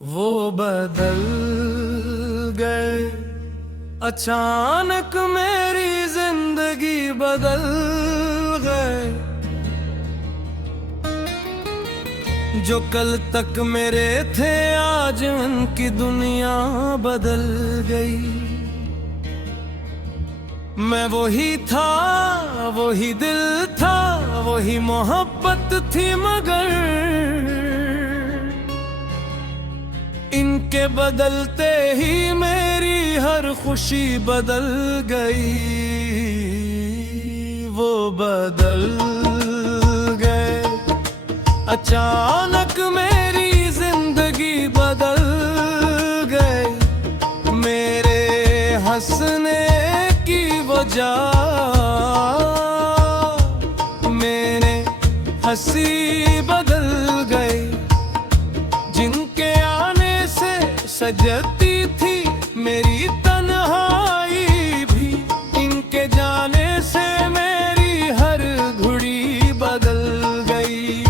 वो बदल गए अचानक, मेरी जिंदगी बदल गए। जो कल तक मेरे थे आज उनकी दुनिया बदल गई। मैं वही था, वही दिल था, वही मोहब्बत थी, मगर इनके बदलते ही मेरी हर खुशी बदल गई। वो बदल गए अचानक, मेरी जिंदगी बदल गई। मेरे हंसने की वजह, मेरे हंसी बदल गई। जिनके आने से सजती थी मेरी तन्हाई भी, इनके जाने से मेरी हर घड़ी बदल गई।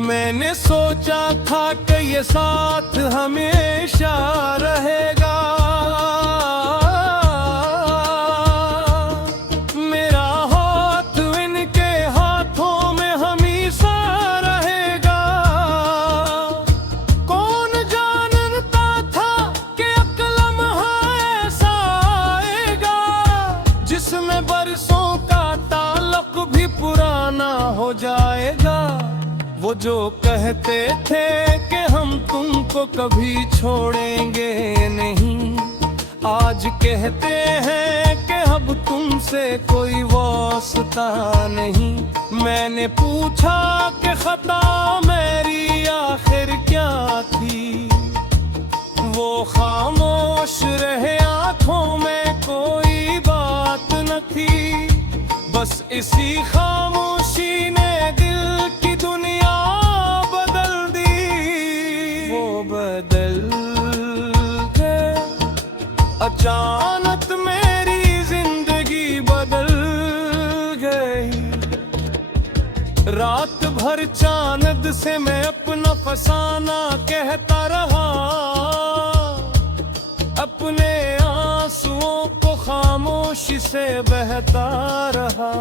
मैंने सोचा था कि ये साथ हमेशा रहेगा, मेरा हाथ इनके हाथों में हमेशा रहेगा। कौन जानता था कि एक लम्हा ऐसा आएगा जिसमें बरसों का ताल्लुक भी पुराना हो जाएगा। वो जो कहते थे कि हम तुमको कभी छोड़ेंगे नहीं, आज कहते हैं कि अब तुमसे कोई वास्ता नहीं। मैंने पूछा कि खता मेरी आखिर क्या थी, वो खामोश रहे, आंखों में कोई बात न थी। बस इसी खामोशी ने दिल की दुनिया बदल दी। वो बदल गए अचानक, मेरी जिंदगी बदल गई। रात भर चांद से मैं अपना फसाना कहता रहा, अपने आंसुओं को खामोशी से बहता रहा।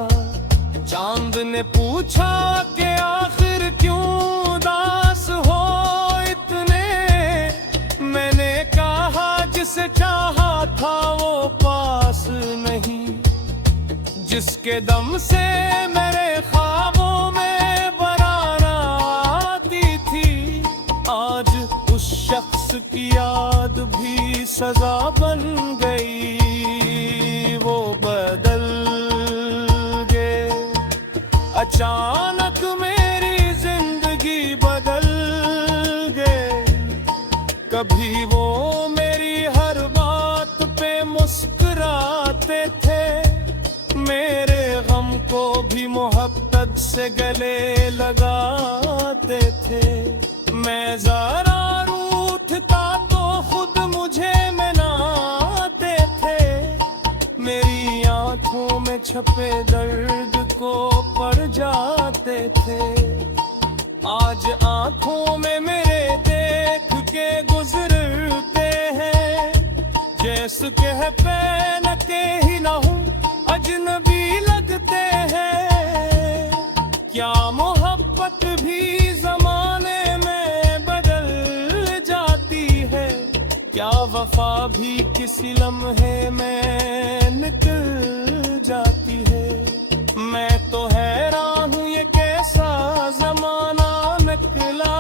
चांद ने पूछा कि आखिर क्यों उदास हो इतने। मैंने कहा जिसे चाहा था वो पास नहीं, जिसके दम से मेरे ख्वाबों में बराना आती थी। आज उस शख्स की याद भी सजा बन गई। वो बदल गए अचानक, मेरी जिंदगी बदल गए। कभी वो मेरी हर बात पे मुस्कुराते थे, मेरे गम को भी मोहब्बत से गले लगाते थे। मैं जरा रूठता तो खुद मुझे मनाते थे, मेरी आंखों में छपे दर्द को पढ़ जाते थे। आज आंखों में मेरे देख के गुजरते हैं, जैसे कि है पहन के ही ना हूँ, अजनबी लगते हैं। क्या मोहब्बत भी जमाने में बदल जाती है, क्या वफा भी किसी लम्हे में निकल जाती है। मैं तो हैरान हूँ ये कैसा जमाना निकला,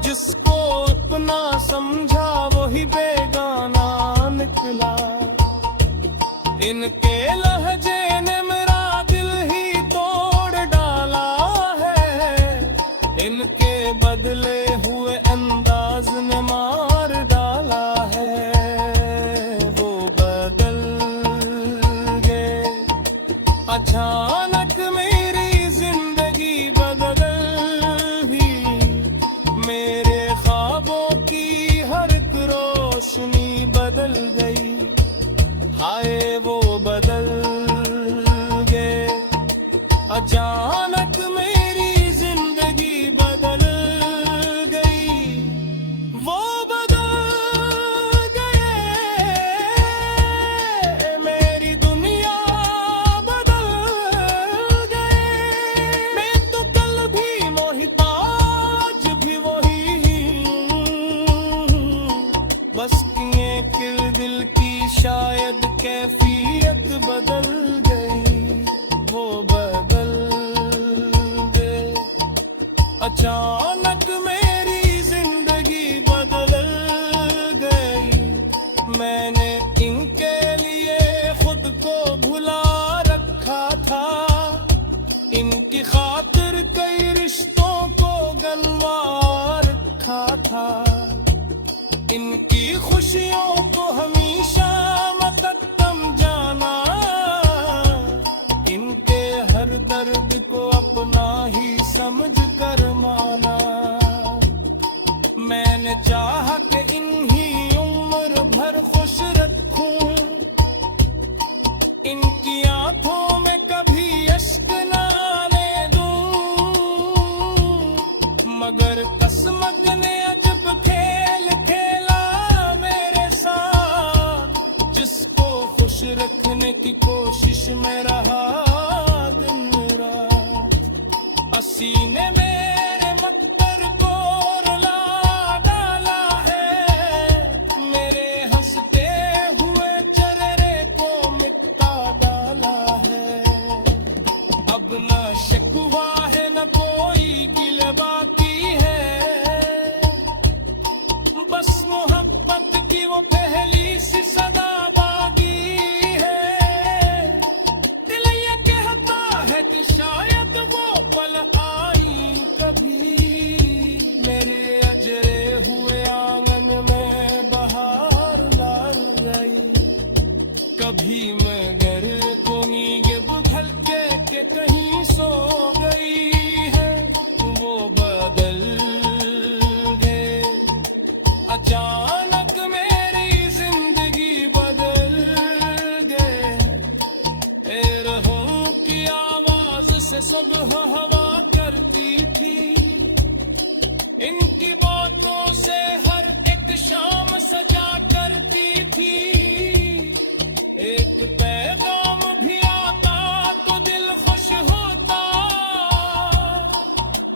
जिसको अपना समझा वही बेगाना निकला। इनके लहजे ने मेरा दिल ही तोड़ डाला है, इनके बदले हुए अंदाज ने मार डाला है। वो बदल गए अचानक, मेरी जिंदगी बदल भी। मेरे ख्वाबों की हर एक रोशनी बदल गई। हाय वो बदल गए अचानक, मेरी जिंदगी बदल गई। शायद कैफियत बदल गई, वो बदल गए। अचानक मेरी जिंदगी बदल गई। मैंने इनके लिए खुद को भुला रखा था, इनकी खातिर कई रिश्तों को गंवा रखा था। इनकी खुशियों को हमेशा मकद्दम जाना, इनके हर दर्द को अपना ही समझ कर माना। मैंने चाहा कि इन्हीं उम्र भर खुश रखूं, इनकी आंखों में कभी अश्क न आने दूं। मगर किस्मत ने अजब खेल खेला मेरे साथ, जिसको खुश रखने की कोशिश में रहा दिन रात। असी ने मेरे मकदर को रुला डाला है, मेरे हंसते हुए चेहरे को मिटा डाला है। अब न शिकवा है न कोई गिले बाकी है, बस मोहब्बत की वो पहली सी सदा बागी है। दिल ये कहता है कि शायद वो पल आई कभी, मेरे अजरे हुए आंगन में बहार ला आई। कभी मगर को नींद भल के कहीं सो गई है, वो बदल गए। अचानक मेरी जिंदगी बदल गए। रहूं की आवाज से सुबह हवा करती थी, इनकी बातों से हर एक शाम सजा करती थी। एक पैगाम भी आता तो दिल खुश होता,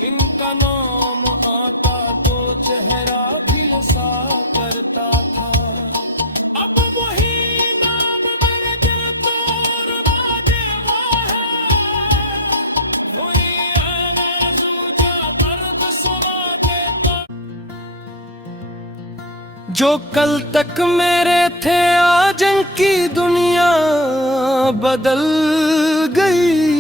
इनका नाम आता तो चेहरा भी सा करता था। अब वही नाम मेरे दिल को रुला देवा है, वही आना सोचा दर्द सुना देता। जो कल तक मेरे थे आज इनकी दुनिया बदल गई।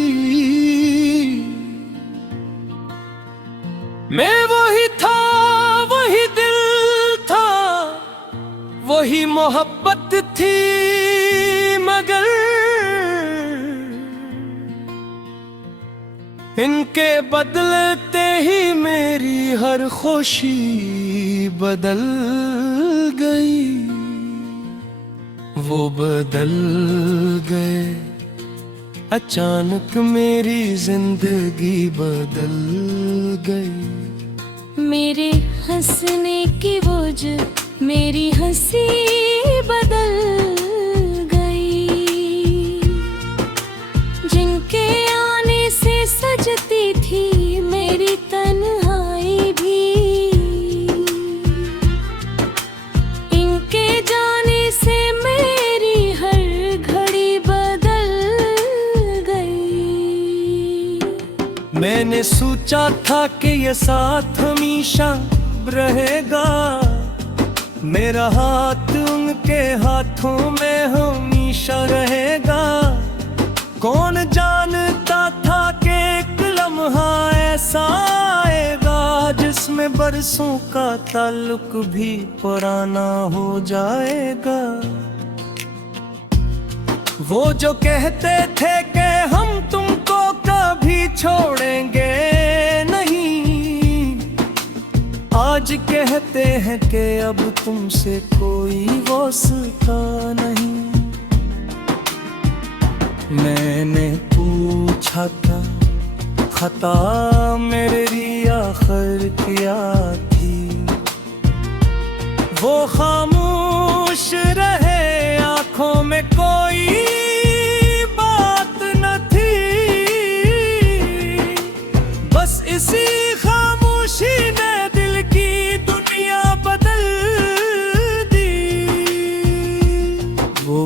मैं वही था, वही दिल था, वही मोहब्बत थी, मगर इनके बदलते ही मेरी हर खुशी बदल गई। वो बदल गए, अचानक मेरी जिंदगी बदल गई। मेरे हंसने की वजह मेरी हंसी बदल गई। जिनके आने से सजती थी मेरी तन्हाई भी, इनके जाने से मेरी हर घड़ी बदल गई। मैंने सोचा था कि ये साथ हमेशा रहेगा, मेरा हाथ उनके हाथों में हमेशा रहेगा। कौन जानता था कि एक लम्हा ऐसा आएगा, जिसमें बरसों का ताल्लुक भी पुराना हो जाएगा। वो जो कहते थे कि हम तुमको कभी छोड़ेंगे नहीं, आज कहते हैं कि अब तुमसे कोई वास्ता नहीं। मैंने पूछा था खता मेरी आखिर क्या थी, वो खामोश रहे, आंखों में कोई बात न थी। बस इसी खामोशी ने दिल की दुनिया बदल दी। वो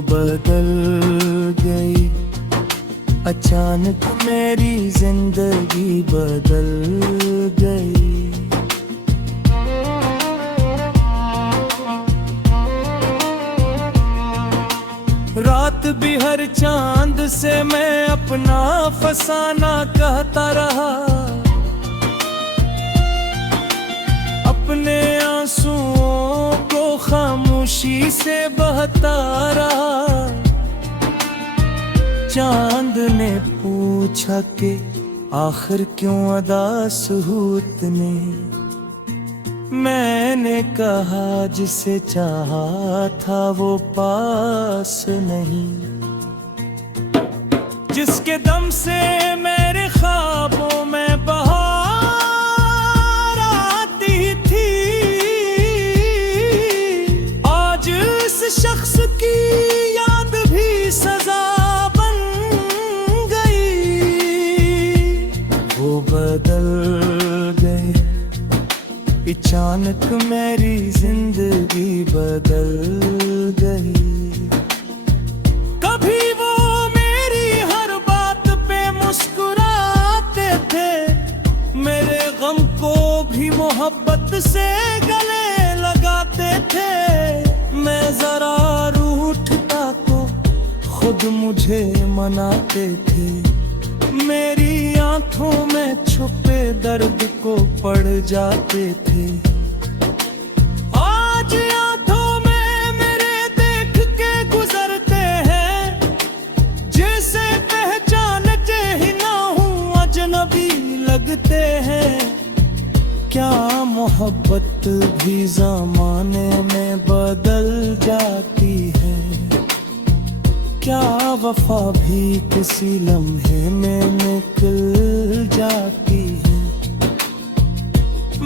रात भी हर चांद से मैं अपना फसाना कहता रहा, अपने आंसुओं को खामोशी से बहता रहा। चांद ने पूछा कि आखिर क्यों अदास हूँ इतने। मैंने कहा जिसे चाहा था वो पास नहीं, जिसके दम से मेरे ख्वाबों में बहार आती थी, आज इस शख्स की याद भी सजा बन गई। वो बदल गए अचानक, मेरी जिंदगी बदल गई। कभी वो मेरी हर बात पे मुस्कुराते थे, मेरे गम को भी मोहब्बत से गले लगाते थे। मैं जरा रूठता तो खुद मुझे मनाते थे, मेरी आंखों में छुपे दर्द को पड़ जाते थे। आज आंखों में मेरे देख के गुजरते हैं, जैसे पहचानते ही ना हूँ, अजनबी लगते हैं। क्या मोहब्बत भी ज़माने में बदल जाती है, क्या वफा भी किसी लम्हे में निकल जाती है।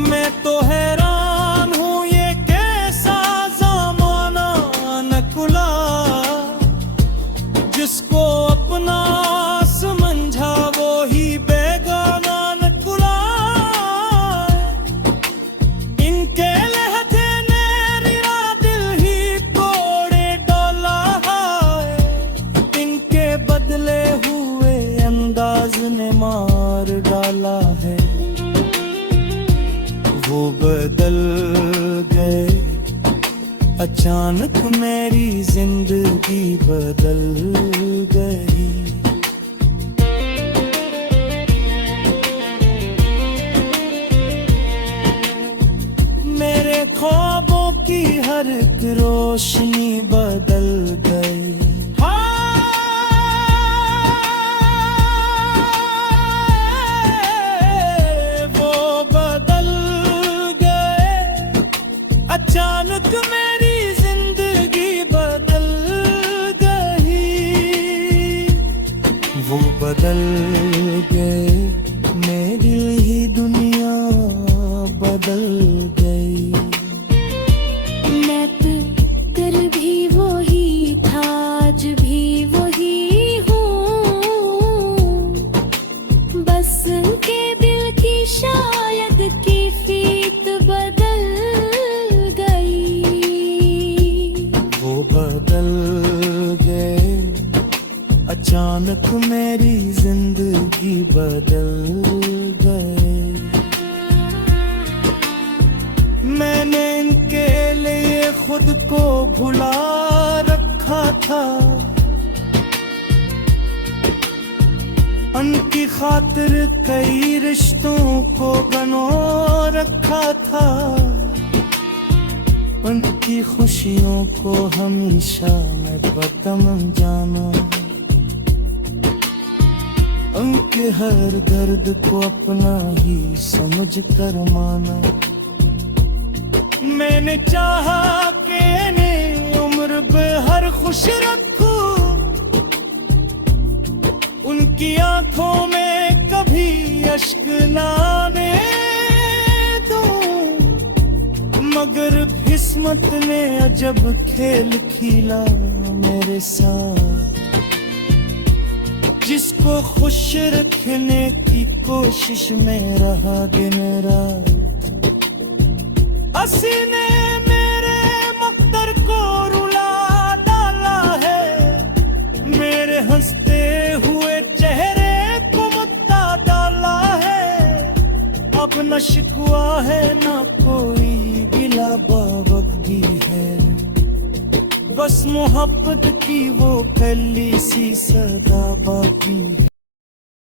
मैं तो हैरान हूँ ये कैसा ज़माना नकुला, जिसको अपना समझा वो ही बेगाना नकुला। इनके लहजे ने मेरा दिल ही तोड़े डोला है, इनके बदले हुए अंदाज ने मार डाला है। वो बदल गए अचानक, मेरी जिंदगी बदल गई। मेरे ख्वाबों की हर एक रोशनी बदल गई। अचानक मेरी जिंदगी बदल गई। वो बदल गए, मेरी ही दुनिया बदल गई। मैं तो कर भी वही था, आज भी वही हूँ, बस उनके दिल की शायद कैफियत बदल बदल गए अचानक, मेरी जिंदगी बदल गए। मैंने इनके लिए खुद को भुला रखा था, उनकी खातिर कई रिश्तों को बनो रखा था, उनकी खुशियों को हमेशा मैं बतम जाना, उनके हर दर्द को अपना ही समझ कर माना। मैंने चाहा कि इन्हें उम्र भर खुश रखूं, उनकी आंखों में कभी अश्क ना आने दूं, मगर किस्मत ने अजब खेल खेला मेरे साथ। जिसको खुश रखने की कोशिश में रहा दिन रात, हंसी ने मेरे मकदर को रुला डाला है, मेरे हंसते हुए चेहरे को मुद्दा डाला है। अब न शिकवा है न कोई गिला बावगी है, बस मोहब्बत की वो पहली सी सदा बाकी